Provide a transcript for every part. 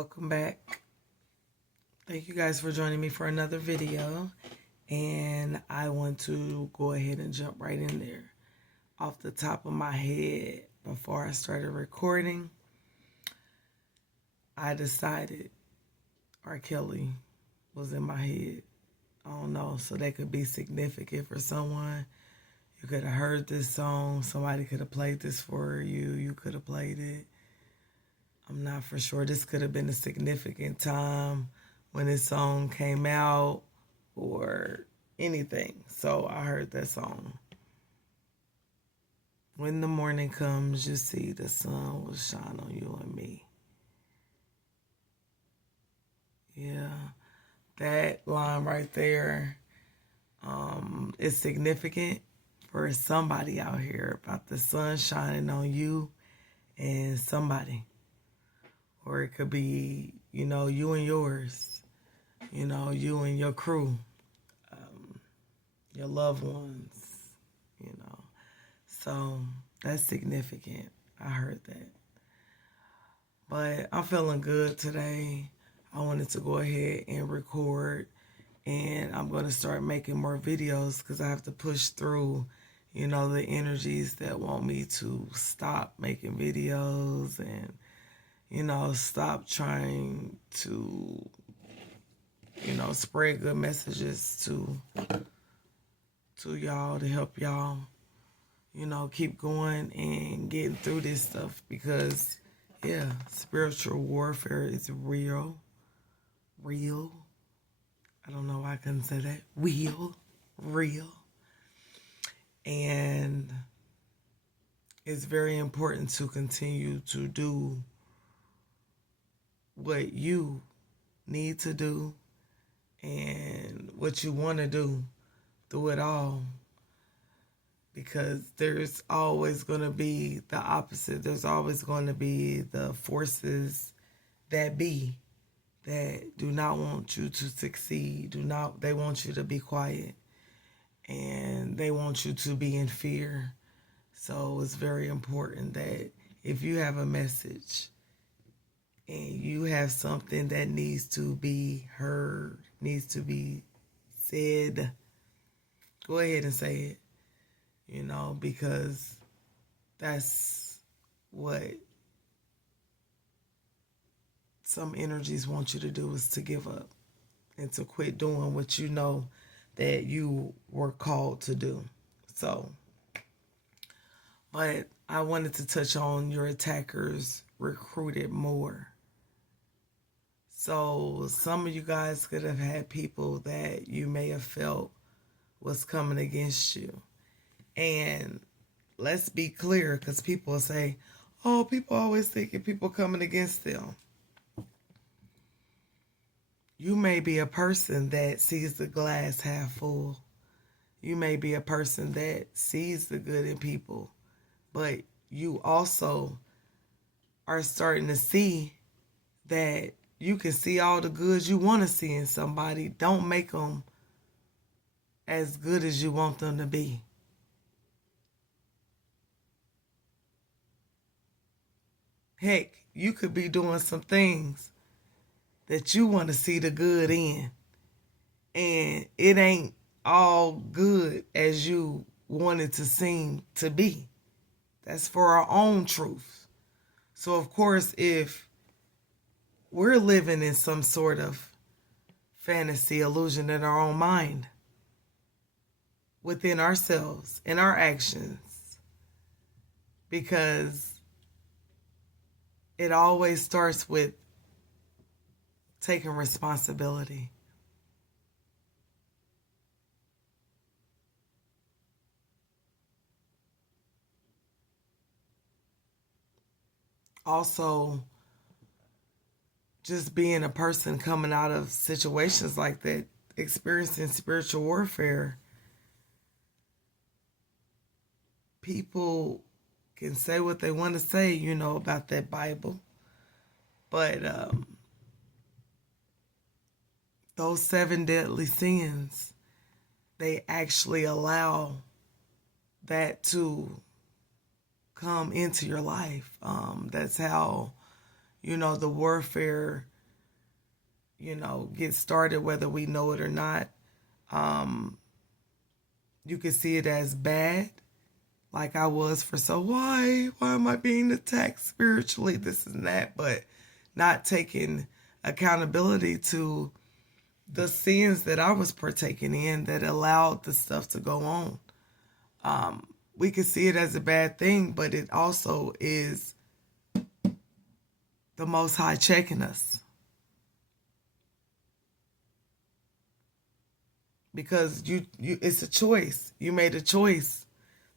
Welcome back. Thank you guys for joining me for another video. And I want to go ahead and jump right in there. Off the top of my head, before I started recording, I decided R. Kelly was in my head. I don't know, so that could be significant for someone. You could have heard this song. Somebody could have played this for you. You could have played it. I'm not for sure. This could have been a significant time when this song came out or anything. So I heard that song. When the morning comes, you see the sun will shine on you and me. Yeah, that line right there is significant for somebody out here about the sun shining on you and somebody. Or it could be, you and yours, you and your crew, your loved ones, So that's significant. I heard that. But I'm feeling good today. I wanted to go ahead and record, and I'm going to start making more videos because I have to push through, the energies that want me to stop making videos and, stop trying to, spread good messages to y'all to help y'all, keep going and getting through this stuff because, yeah, spiritual warfare is real. I don't know why I couldn't say that. Real. And it's very important to continue to do what you need to do and what you want to do through it all. Because there's always going to be the opposite. There's always going to be the forces that do not want you to succeed. They want you to be quiet. And they want you to be in fear. So it's very important that if you have a message and you have something that needs to be heard, needs to be said, go ahead and say it. Because that's what some energies want you to do, is to give up and to quit doing what you know that you were called to do. So, but I wanted to touch on your attackers recruited more. So some of you guys could have had people that you may have felt was coming against you. And let's be clear, because people say, oh, people always thinking people coming against them. You may be a person that sees the glass half full. You may be a person that sees the good in people, but you also are starting to see that you can see all the good you want to see in somebody. Don't make them as good as you want them to be. Heck, you could be doing some things that you want to see the good in, and it ain't all good as you want it to seem to be. That's for our own truth. So, of course, if we're living in some sort of fantasy illusion in our own mind, within ourselves, in our actions, because it always starts with taking responsibility. Also, just being a person coming out of situations like that, experiencing spiritual warfare, people can say what they want to say, about that Bible. But those 7 deadly sins, they actually allow that to come into your life. That's how The warfare, gets started whether we know it or not. You can see it as bad, like I was for so why am I being attacked spiritually, this and that, but not taking accountability to the sins that I was partaking in that allowed the stuff to go on. We can see it as a bad thing, but it also is the Most High checking us. Because it's a choice. You made a choice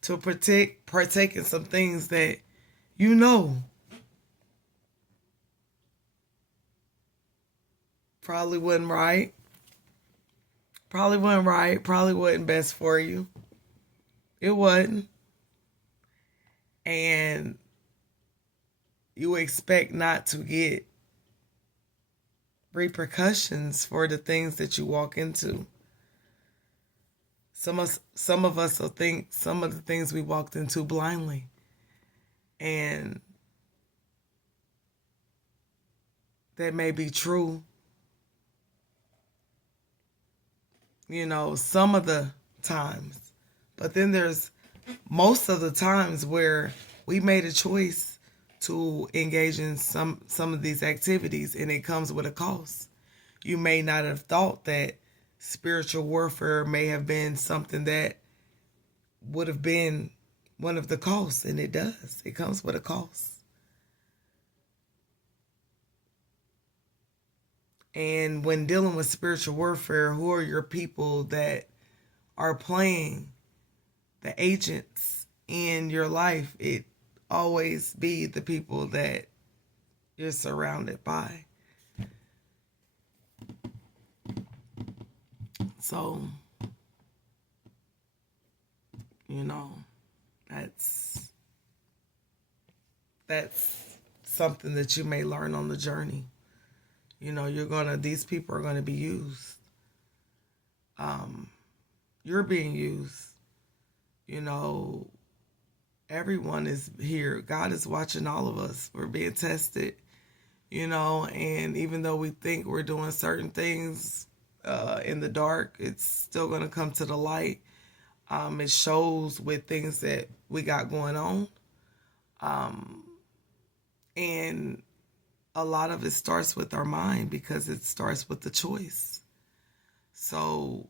to partake in some things that probably wasn't right. Probably wasn't right. Probably wasn't best for you. It wasn't. And you expect not to get repercussions for the things that you walk into. Some of us will think some of the things we walked into blindly. And that may be true. Some of the times. But then there's most of the times where we made a choice to engage in some of these activities, and it comes with a cost. You may not have thought that spiritual warfare may have been something that would have been one of the costs, and it does. It comes with a cost. And when dealing with spiritual warfare, who are your people that are playing the agents in your life? It always be the people that you're surrounded by. So, that's something that you may learn on the journey. These people are gonna be used. You're being used. Everyone is here. God is watching all of us. We're being tested. And even though we think we're doing certain things in the dark, it's still gonna come to the light. It shows with things that we got going on. And a lot of it starts with our mind because it starts with the choice. So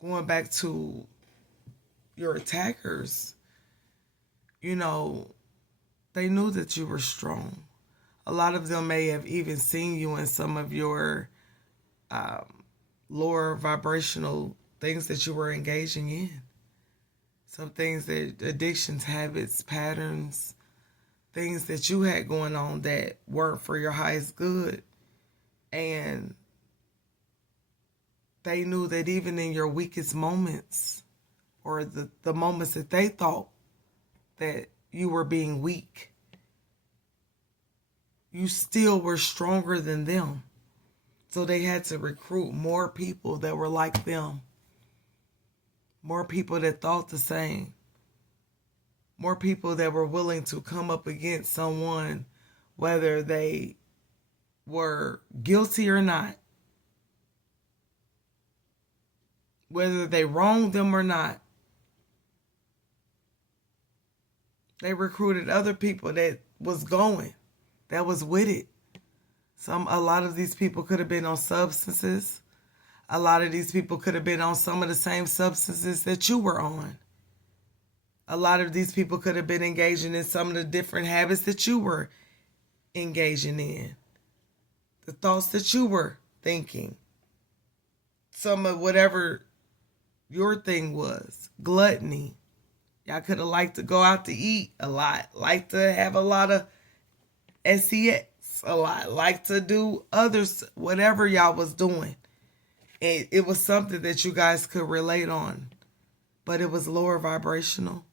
going back to your attackers, they knew that you were strong. A lot of them may have even seen you in some of your lower vibrational things that you were engaging in. Some things that addictions, habits, patterns, things that you had going on that weren't for your highest good. And they knew that even in your weakest moments, or the moments that they thought that you were being weak, you still were stronger than them. So they had to recruit more people that were like them. More people that thought the same. More people that were willing to come up against someone, whether they were guilty or not. Whether they wronged them or not. They recruited other people that was going, that was with it. A lot of these people could have been on substances. A lot of these people could have been on some of the same substances that you were on. A lot of these people could have been engaging in some of the different habits that you were engaging in. The thoughts that you were thinking. Some of whatever your thing was. Gluttony. Y'all could have liked to go out to eat a lot. Like to have a lot of sex a lot. Like to do others, whatever y'all was doing. It was something that you guys could relate on. But it was lower vibrational.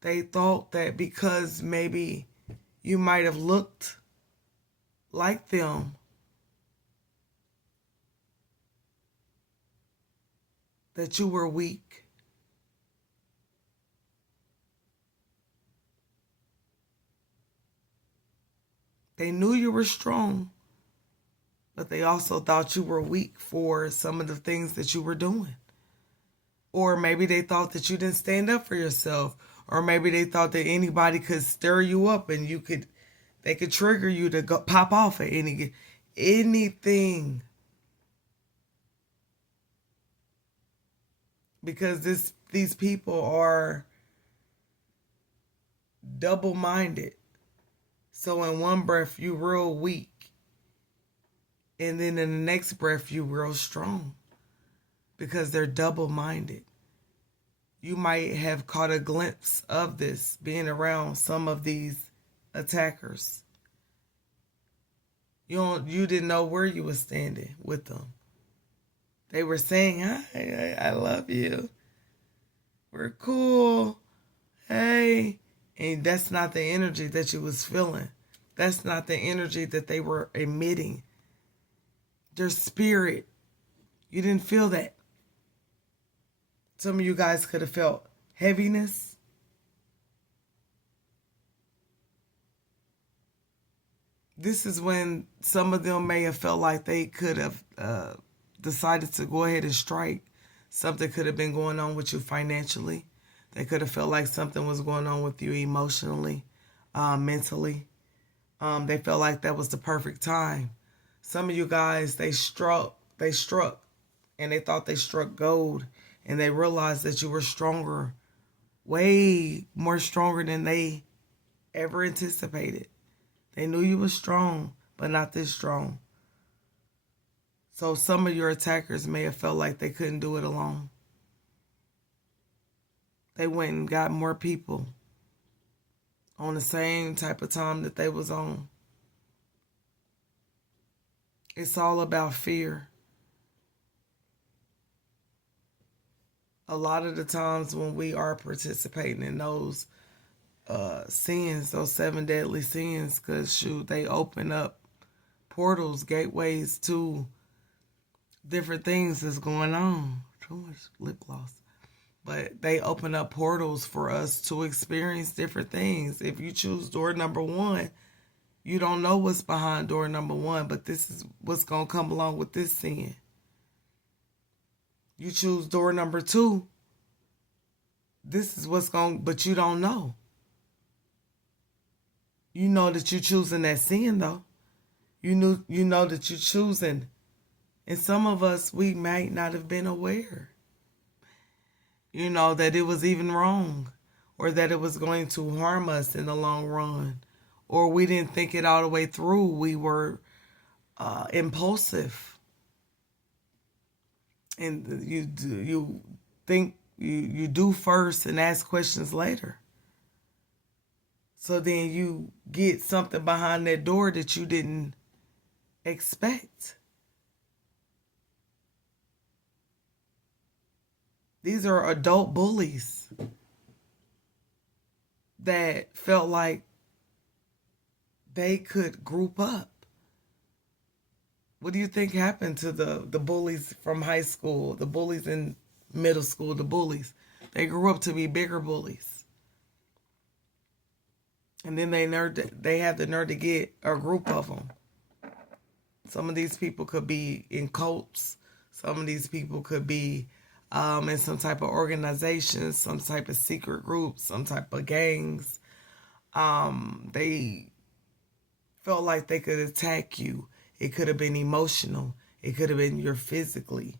They thought that because maybe you might have looked like them, that you were weak. They knew you were strong, but they also thought you were weak for some of the things that you were doing. Or maybe they thought that you didn't stand up for yourself. Or maybe they thought that anybody could stir you up and they could trigger you to go pop off at anything. Because these people are double-minded. So in one breath you real weak, and then in the next breath you real strong, because they're double-minded. You might have caught a glimpse of this being around some of these attackers. You didn't know where you were standing with them. They were saying, "Hi, I love you. We're cool. Hey." And that's not the energy that you was feeling. That's not the energy that they were emitting. Their spirit, you didn't feel that. Some of you guys could have felt heaviness. This is when some of them may have felt like they could have decided to go ahead and strike. Something could have been going on with you financially. They could have felt like something was going on with you emotionally, mentally. They felt like that was the perfect time. Some of you guys, they struck, and they thought they struck gold, and they realized that you were stronger, way more stronger than they ever anticipated. They knew you were strong, but not this strong. So some of your attackers may have felt like they couldn't do it alone. They went and got more people on the same type of time that they was on. It's all about fear. A lot of the times when we are participating in those sins, those 7 deadly sins, because they open up portals, gateways to different things that's going on. Too much lip gloss. But they open up portals for us to experience different things. If you choose door number 1, you don't know what's behind door number 1, but this is what's going to come along with this sin. You choose door number 2, this is what's going, but you don't know. You know that you're choosing that sin, though. You know that you're choosing. And some of us, we might not have been aware, that it was even wrong, or that it was going to harm us in the long run, or we didn't think it all the way through. We were impulsive, and you think you do first and ask questions later. So then you get something behind that door that you didn't expect. These are adult bullies that felt like they could group up. What do you think happened to the bullies from high school, the bullies in middle school, the bullies? They grew up to be bigger bullies. And then they had the nerve to get a group of them. Some of these people could be in cults. Some of these people could be in some type of organization, some type of secret group, some type of gangs. They felt like they could attack you. It could have been emotional. It could have been your physical.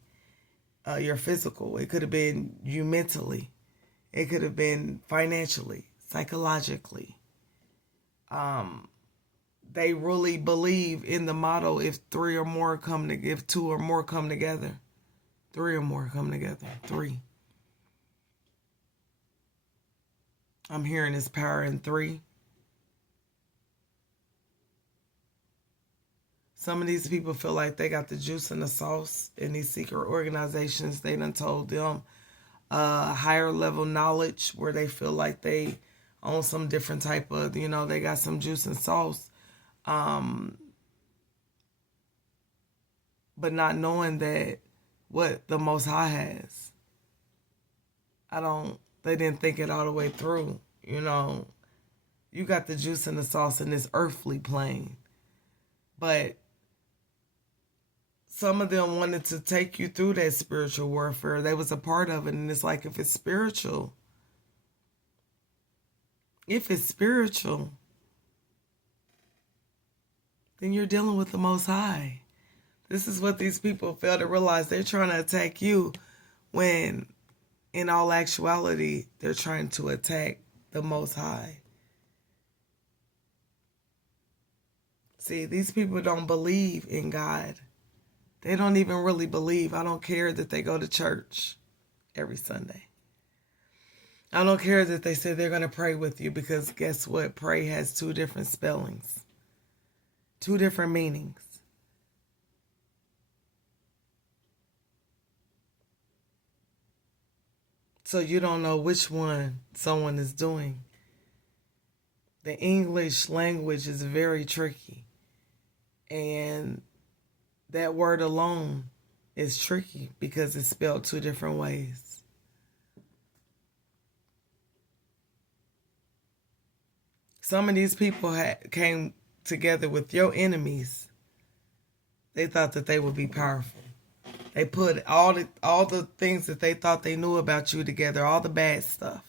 It could have been you mentally. It could have been financially, psychologically. They really believe in the motto, if 2 or more come together. 3 or more come together. 3. I'm hearing this power in 3. Some of these people feel like they got the juice and the sauce in these secret organizations. They done told them higher level knowledge where they feel like they own some different type of, they got some juice and sauce. But not knowing that what the Most High has. They didn't think it all the way through. You got the juice and the sauce in this earthly plane. But some of them wanted to take you through that spiritual warfare. They was a part of it. And it's like, if it's spiritual, then you're dealing with the Most High. This is what these people fail to realize. They're trying to attack you when, in all actuality, they're trying to attack the Most High. See, these people don't believe in God. They don't even really believe. I don't care that they go to church every Sunday. I don't care that they say they're going to pray with you, because guess what? Pray has two different spellings, two different meanings. So you don't know which one someone is doing. The English language is very tricky. And that word alone is tricky because it's spelled two different ways. Some of these people came together with your enemies. They thought that they would be powerful. They put all the things that they thought they knew about you together, all the bad stuff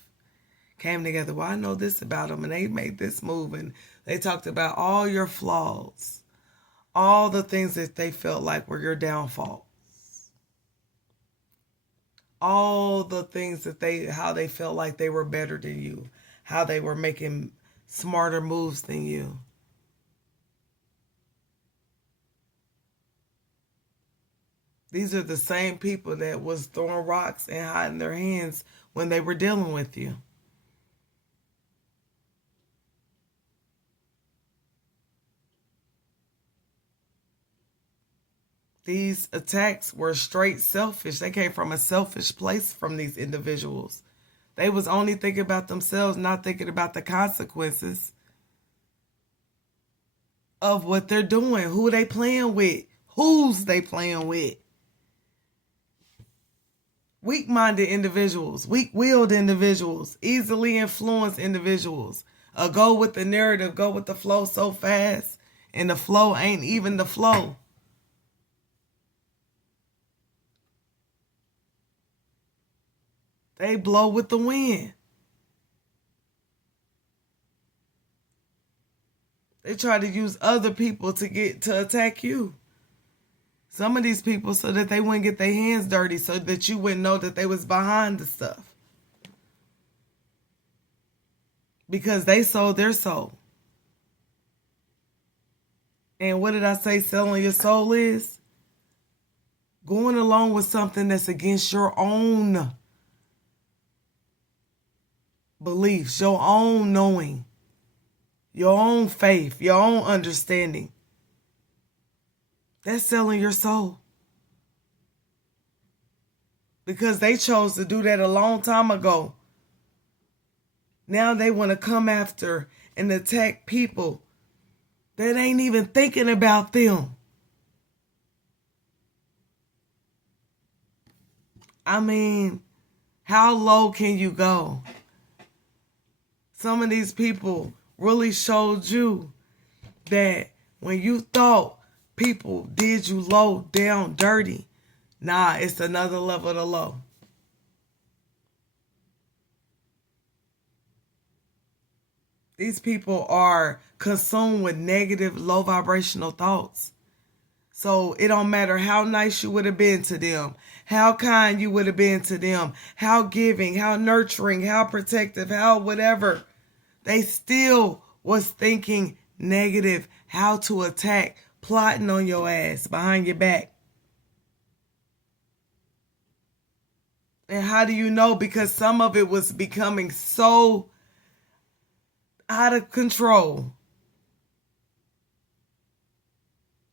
came together. Well, I know this about them, and they made this move, and they talked about all your flaws, all the things that they felt like were your downfall, all the things that how they felt like they were better than you, how they were making smarter moves than you. These are the same people that was throwing rocks and hiding their hands when they were dealing with you. These attacks were straight selfish. They came from a selfish place from these individuals. They was only thinking about themselves, not thinking about the consequences of what they're doing, who they playing with, who's they playing with. Weak-minded individuals, weak-willed individuals, easily influenced individuals. Go with the narrative, go with the flow so fast, and the flow ain't even the flow. They blow with the wind. They try to use other people to attack you. Some of these people so that they wouldn't get their hands dirty, so that you wouldn't know that they was behind the stuff. Because they sold their soul. And what did I say selling your soul is? Going along with something that's against your own beliefs, your own knowing, your own faith, your own understanding. That's selling your soul. Because they chose to do that a long time ago. Now they want to come after and attack people that ain't even thinking about them. I mean, how low can you go? Some of these people really showed you that when you thought people did you low, down, dirty, nah, it's another level of low. These people are consumed with negative, low vibrational thoughts. So it don't matter how nice you would have been to them, how kind you would have been to them, how giving, how nurturing, how protective, how whatever. They still was thinking negative, how to attack, plotting on your ass behind your back. And how do you know? Because some of it was becoming so out of control,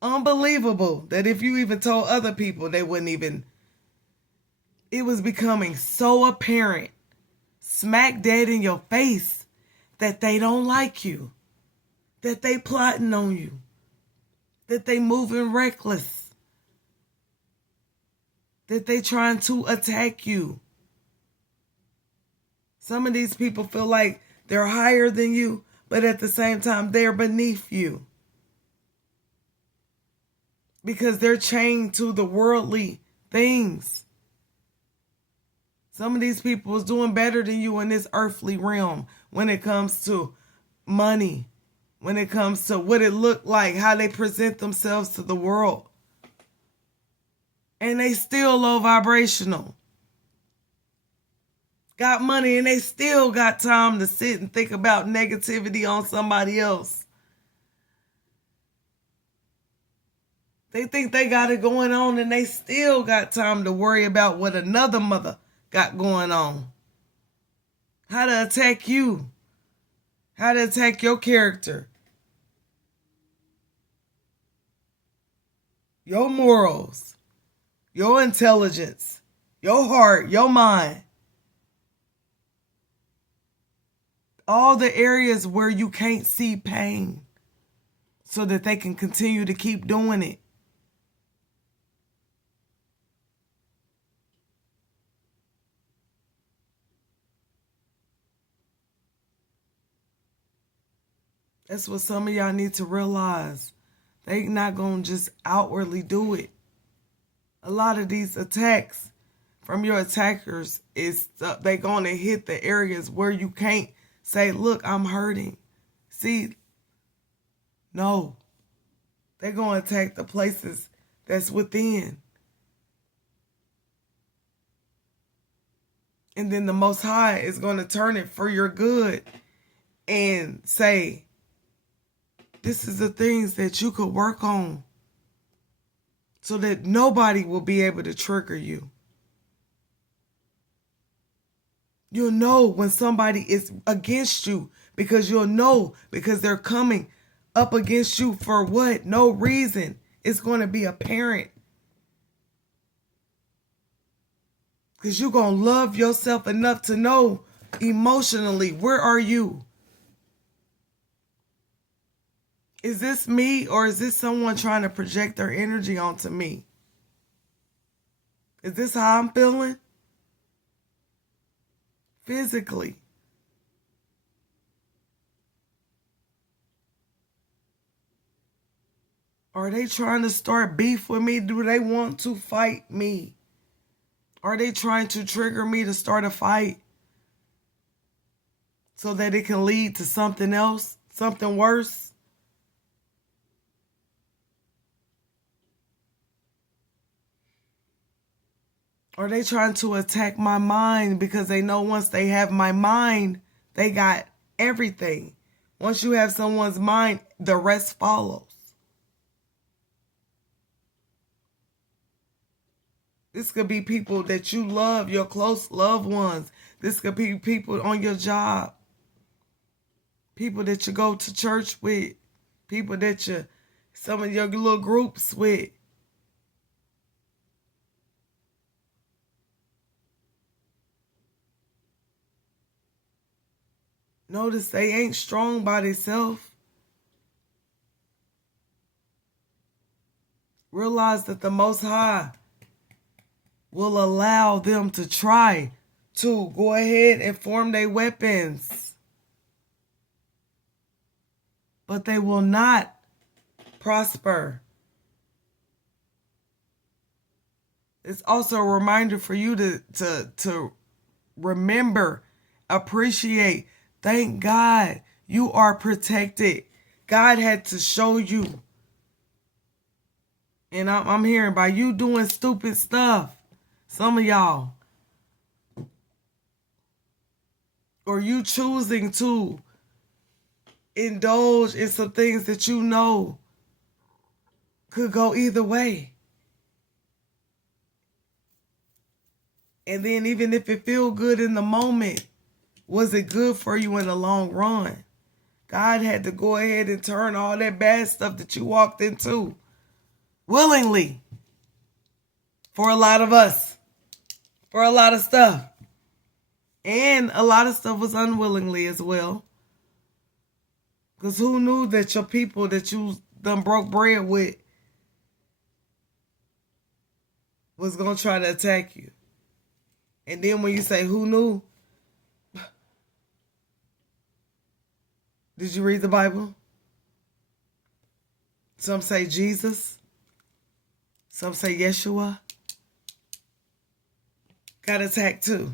unbelievable, that if you even told other people, they wouldn't even. It was becoming so apparent, smack dead in your face, that they don't like you, that they plotting on you, that they moving reckless, that they trying to attack you. Some of these people feel like they're higher than you, but at the same time, they're beneath you. because they're chained to the worldly things. Some of these people is doing better than you in this earthly realm when it comes to money, when it comes to what it looked like, how they present themselves to the world. And they still low vibrational. Got money and they still got time to sit and think about negativity on somebody else. They think they got it going on and they still got time to worry about what another mother got going on. How to attack you. How to attack your character. Your morals. Your intelligence. Your heart. Your mind. All the areas where you can't see pain so that they can continue to keep doing it. That's what some of y'all need to realize. They not going to just outwardly do it. A lot of these attacks from your attackers is they going to hit the areas where you can't say, look, I'm hurting. See, no. They're going to attack the places that's within. And then the Most High is going to turn it for your good and say, this is the things that you could work on so that nobody will be able to trigger you. You'll know when somebody is against you because you'll know because they're coming up against you for what? No reason. It's going to be apparent. Because you're going to love yourself enough to know emotionally, where are you? Is this me or is this someone trying to project their energy onto me? Is this how I'm feeling? Physically. Are they trying to start beef with me? Do they want to fight me? Are they trying to trigger me to start a fight so that it can lead to something else, something worse? Are they trying to attack my mind because they know once they have my mind, they got everything. Once you have someone's mind, the rest follows. This could be people that you love, your close loved ones. This could be people on your job. People that you go to church with. People that some of your little groups with. Notice they ain't strong by themselves. Realize that the Most High will allow them to try to go ahead and form their weapons. But they will not prosper. It's also a reminder for you to remember, appreciate, thank God you are protected. God had to show you. And I'm hearing by you doing stupid stuff, some of y'all, or you choosing to indulge in some things that you know could go either way. And then even if it feel good in the moment, was it good for you in the long run? God had to go ahead and turn all that bad stuff that you walked into willingly for a lot of us, for a lot of stuff. And a lot of stuff was unwillingly as well. Because who knew that your people that you done broke bread with was going to try to attack you? And then when you say, who knew? Did you read the Bible? Some say Jesus. Some say Yeshua got attacked too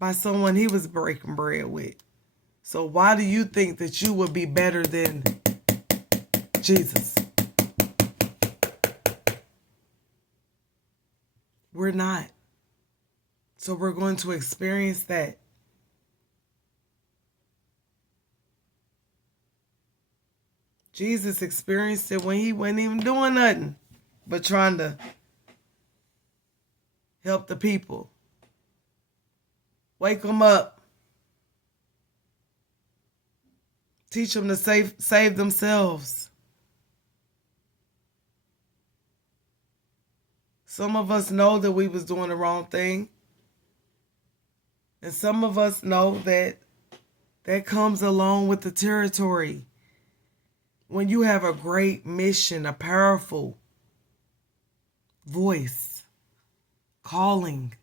by someone he was breaking bread with. So why do you think that you would be better than Jesus? We're not. So we're going to experience that. Jesus experienced it when he wasn't even doing nothing but trying to help the people. Wake them up. Teach them to save themselves. Some of us know that we was doing the wrong thing. And some of us know that that comes along with the territory. When you have a great mission, a powerful voice, calling,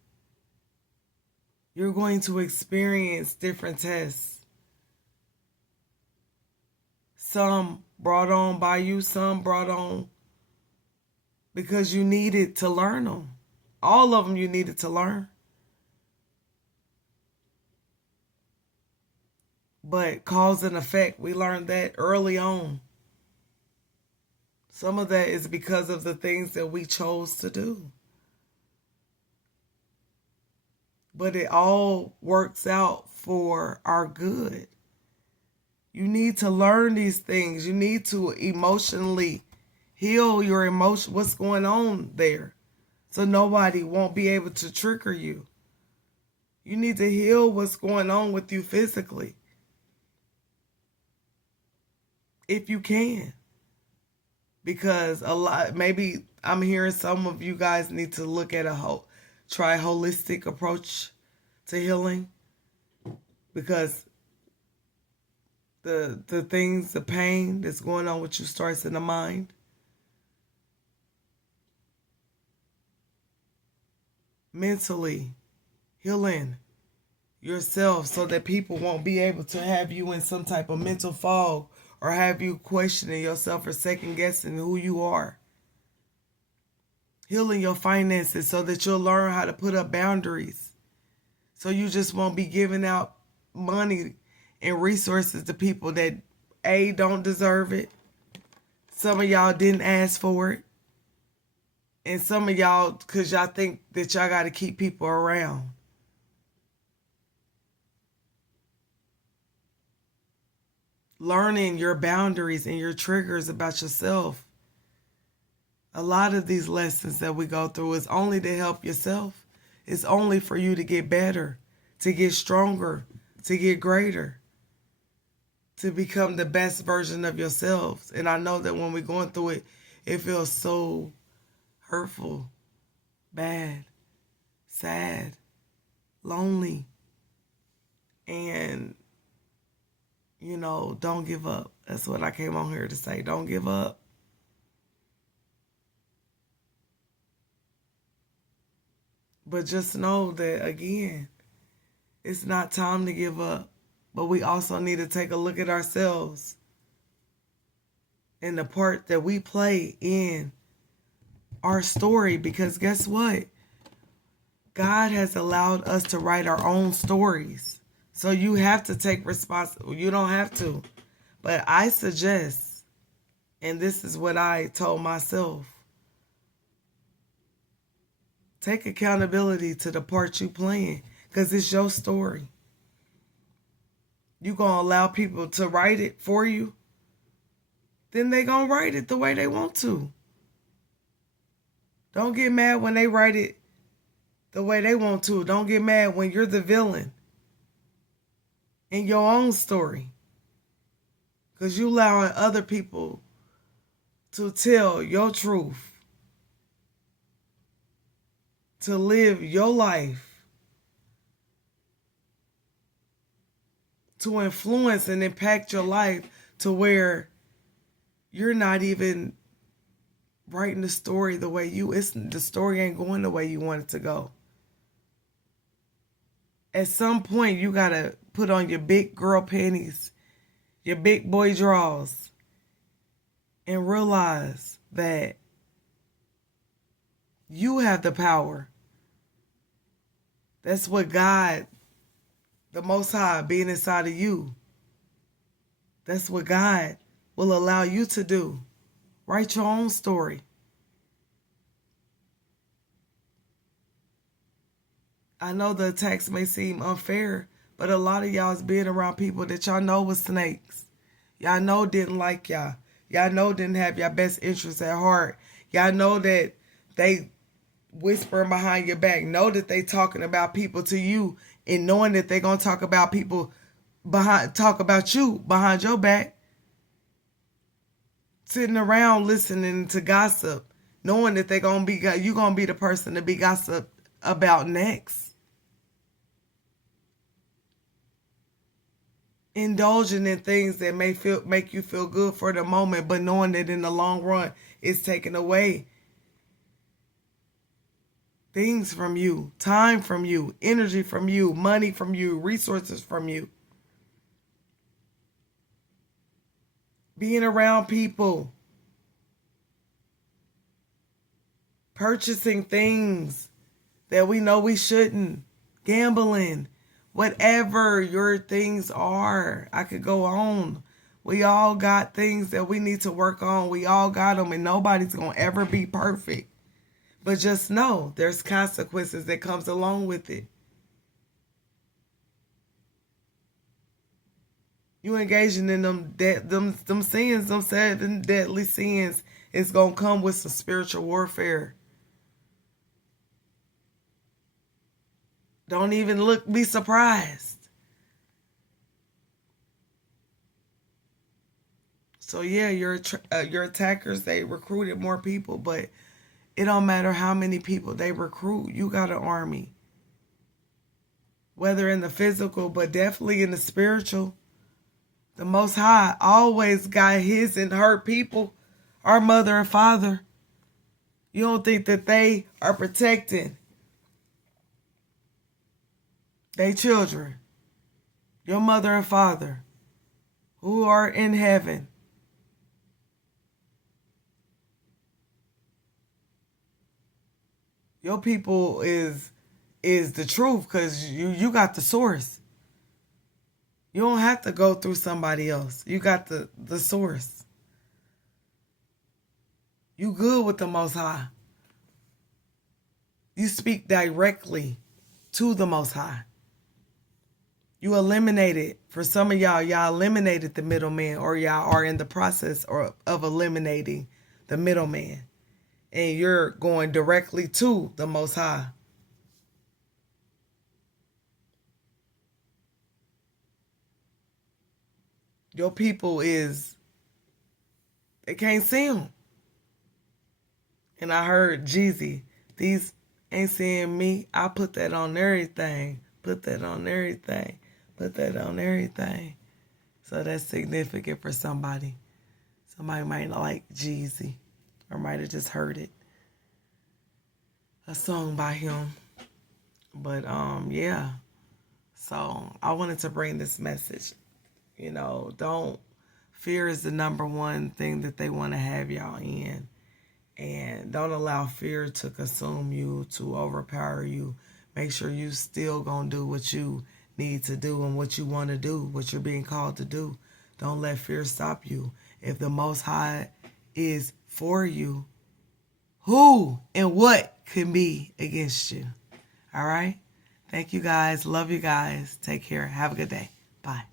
you're going to experience different tests. Some brought on by you, some brought on because you needed to learn them. All of them you needed to learn. But cause and effect, we learned that early on. Some of that is because of the things that we chose to do. But it all works out for our good. You need to learn these things. You need to emotionally heal your emotion, what's going on there, so nobody won't be able to trigger you. You need to heal what's going on with you physically, if you can. Because maybe I'm hearing some of you guys need to look at try holistic approach to healing, because the things, the pain that's going on with you starts in the mind. Mentally healing yourself so that people won't be able to have you in some type of mental fog or have you questioning yourself or second guessing who you are. Healing your finances so that you'll learn how to put up boundaries. So you just won't be giving out money and resources to people that don't deserve it. Some of y'all didn't ask for it. And some of y'all, because y'all think that y'all got to keep people around. Learning your boundaries and your triggers about yourself. A lot of these lessons that we go through is only to help yourself. It's only for you to get better, to get stronger, to get greater, to become the best version of yourselves. And I know that when we're going through it, it feels so hurtful, bad, sad, lonely. And, don't give up. That's what I came on here to say. Don't give up. But just know that, again, it's not time to give up. But we also need to take a look at ourselves and the part that we play in our story. Because guess what? God has allowed us to write our own stories. So you have to take responsibility. You don't have to. But I suggest, and this is what I told myself, take accountability to the part you playing, because it's your story. You gonna allow people to write it for you, then they gonna write it the way they want to. Don't get mad when they write it the way they want to. Don't get mad when you're the villain in your own story, because you allowing other people to tell your truth, to live your life, to influence and impact your life to where you're not even writing the story the way the story ain't going the way you want it to go. At some point, you gotta put on your big girl panties, your big boy drawers, and realize that you have the power. That's what God, the Most High, being inside of you. That's what God will allow you to do. Write your own story. I know the attacks may seem unfair, but a lot of y'all is being around people that y'all know was snakes. Y'all know didn't like y'all. Y'all know didn't have your best interests at heart. Y'all know that they whispering behind your back. Know that they talking about people to you, and knowing that they gonna talk about people talk about you behind your back. Sitting around listening to gossip, knowing that you gonna be the person to be gossiped about next. Indulging in things that make you feel good for the moment, but knowing that in the long run it's taking away things from you, time from you, energy from you, money from you, resources from you. Being around people, purchasing things that we know we shouldn't, gambling, whatever your things are. I could go on. We all got things that we need to work on. We all got them, and nobody's going to ever be perfect. But just know there's consequences that comes along with it. You engaging in them sins, them 7 deadly sins, is going to come with some spiritual warfare. Don't even be surprised. So yeah, your attackers, they recruited more people, but it don't matter how many people they recruit. You got an army. Whether in the physical, but definitely in the spiritual. The Most High always got his and her people, our mother and father. You don't think that they are protecting their children, your mother and father, who are in heaven? Your people is the truth, because you got the source. You don't have to go through somebody else. You got the source. You good with the Most High. You speak directly to the Most High. You eliminated, for some of y'all eliminated the middleman, or y'all are in the process of eliminating the middleman. And you're going directly to the Most High. Your people they can't see him. And I heard Jeezy, these ain't seeing me. I put that on everything. Put that on everything. Put that on everything. So that's significant for somebody. Somebody might not like Jeezy, or might have just heard it. A song by him. But yeah. So I wanted to bring this message. Fear is the number one thing that they want to have y'all in. And don't allow fear to consume you, to overpower you. Make sure you still gonna do what you need to do and what you want to do, what you're being called to do. Don't let fear stop you. If the Most High is for you, who and what can be against you? All right? Thank you guys. Love you guys. Take care. Have a good day. Bye.